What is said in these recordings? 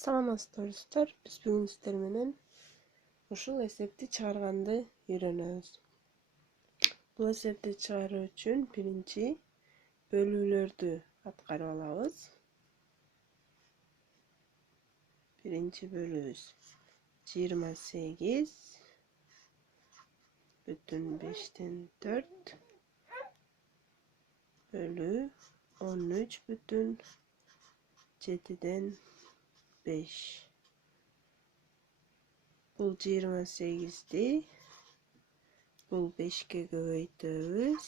Саламатсыздар достор, биз бүгүн сиздер менен ушул эсепти чыгарганды үйрөнөбүз. Бул эсепти чыгаруу үчүн биринчи бөлүүлөрдү аткарып алабыз. Биринчи бөлүүбүз 28 бүтүн 5-тен 4 бөлүү 13 бүтүн 7-ден 5. Бул 28-ди бул 5-ке көбөйтөбүз,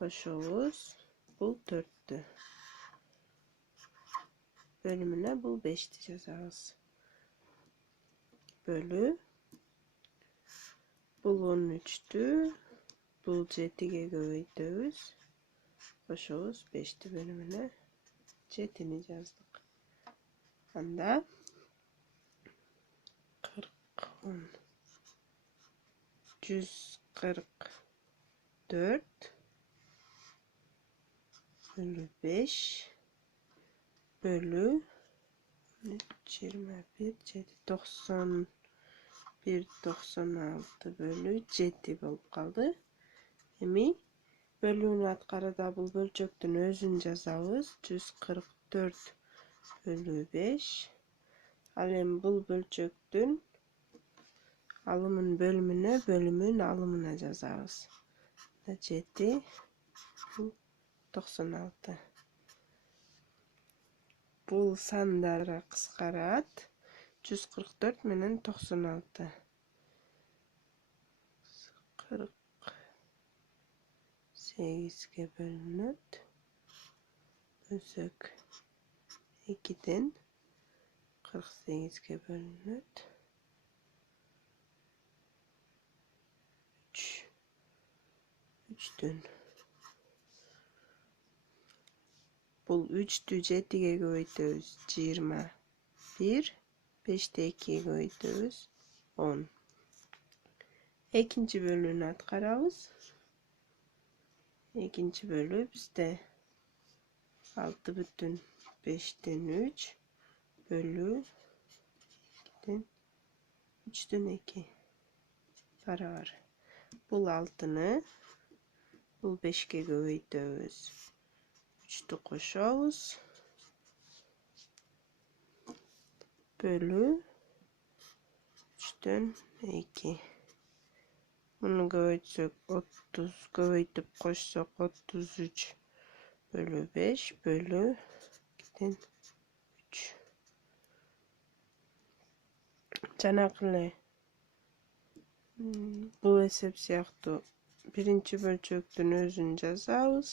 кошобуз, бул 4-тү. Бөлүмүнө бул 5-ти жазабыз. Бөлүү бул 13-тү, бул 7-ге көбөйтөбүз, кошобуз 5-ти бөлүмүнө 7-ни жаздык. Анда 144 bölü 5 bölü 21 91 96 bölü 7 болуп калды. Эми бөлүүнү аткарууда бул бөлчөктүн өзүн жазабыз. 144 bölü 5. Ал эми бул бөлчөктүн алымын бөлүмүнө, бөлүмүн алымына жазабыз. 7 бул 96. Бул сандар кыскарат. 144 менен 96. 48-ге бөлүнөт. Бөлсөк 2-ден 48-ге бөлүнөт. 3-төн. Бул 3-тү 7-ге көбөйтөбүз 21, 5-ти 2-ге көбөйтөбүз 10. Экинчи бөлүүнү аткарабыз. Экинчи бөлүү бизде 6 бүтүн 5-тен 3 бөлүү 3-төн 2 барабар. Бул 6-ны бул 5-ке көбөйтөбүз. 3-тү кошобуз. Бөлүү 3-төн 2. Муну көбөйтсөк 30, көбөйтүп кошсок 33 bölü 5 bölü 2-ден 3. Жанакы эле бул эсеп сыяктуу биринчи бөлчөктүн өзүн жазабыз.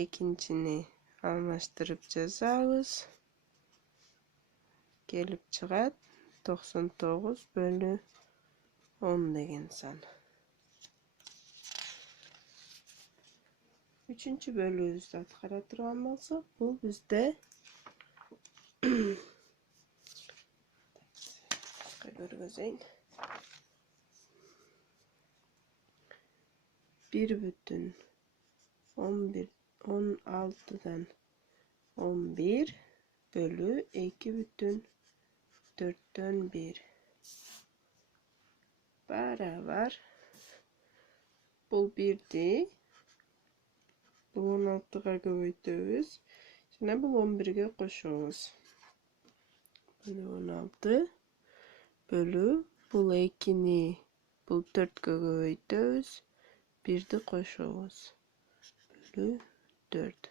Экинчини алмаштырып жазабыз. Келип чыгат 99 bölü 10 деген сан. Үчүнчү бөлүүбүздү аткара турган болсок, бул бизде көргөзөйүн. 1 бүтүн 16-дан 11 bölü 2 бүтүн 4-төн 1 барабар. Бул 1-ди бул 16-га көбөйтөбүз жана бул 11-ге кошобуз. 16 bölü бул 2-ни бул 4-кө көбөйтөбүз, 1-ди кошобуз. Bölü 4.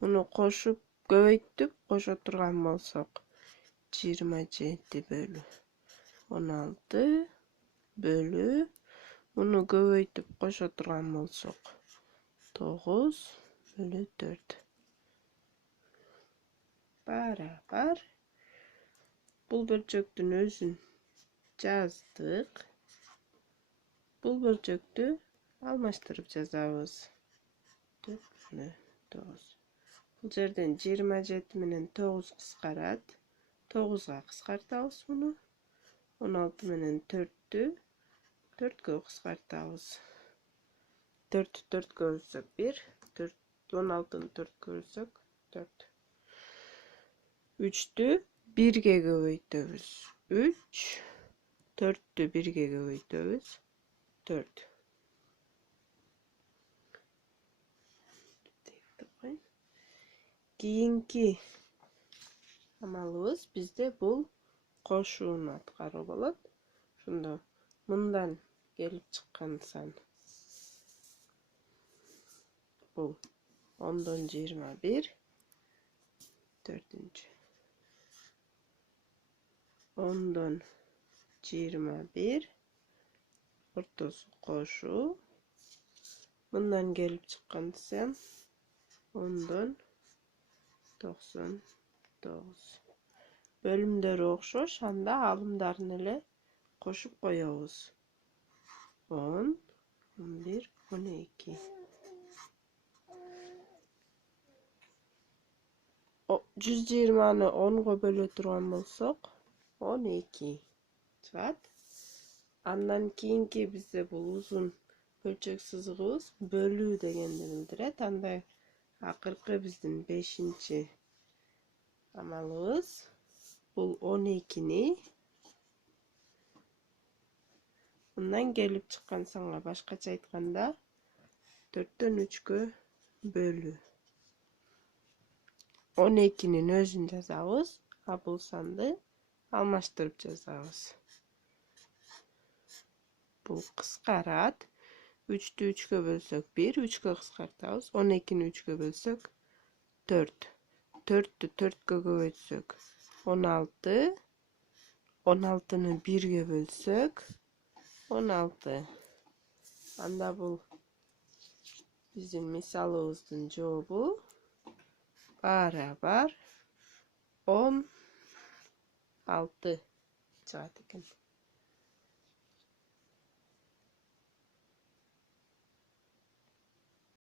Муну кошуп көбөйтүп кошо турган болсок 27 bölü 16 bölü муну көбөйтүп кошо турган болсок 9 bölü 4 барабар. Бул бөлчөктүн өзүн жаздык. Бул бөлчөктү алмаштырып жазабыз. 4 bölü 9. Бул жерден 27 менен 9 кыскарат. 9-га кыскартабыз муну. 16 менен 4-тү 4-кө кыскартабыз. 4-тү 4-кө бөлсөк 1, 16-ны 4-кө бөлсөк 4. 3'tü 1'ge көбөйтөбүz. 3, 4'tü 1'ge көбөйтөбүz. 4. Кийинки амалыбыз бизде бул кошууну аткаруу болот. Ошондо мындан келип чыккан сан бул 10дон 21, 4-үнчү. 10дон 21, ортосу кошуу. Мындан келип чыккан сан 10дон 99. Бөлүмдөрү окшош, анда алымдарын эле кошуп коебуз. 10, 11, 12. 120-ны 10го бөлө турган болсок, 12 чыгат. Андан кийинки бизде бул узун бөлчөк сызыгыбыз бөлүү дегенди билдирет. Анда акыркы биздин 5-чи амалыбыз бул 12-ни мындан келип чыккан санга башкача айтканда 4төн 3кө бөлүү. 12-нин өзүн жазабыз, а бул санды алмаштырып жазабыз. Бул кыскарат. 3тү 3кө бөлсөк 1, 3кө кыскартабыз. 12-ни 3кө бөлсөк 4. 4тү 4кө көбөйтсөк 16. 16-ны 1ге бөлсөк 16. Анда бул биздин мисалыбыздын жообу барабар 16 чыгат экен.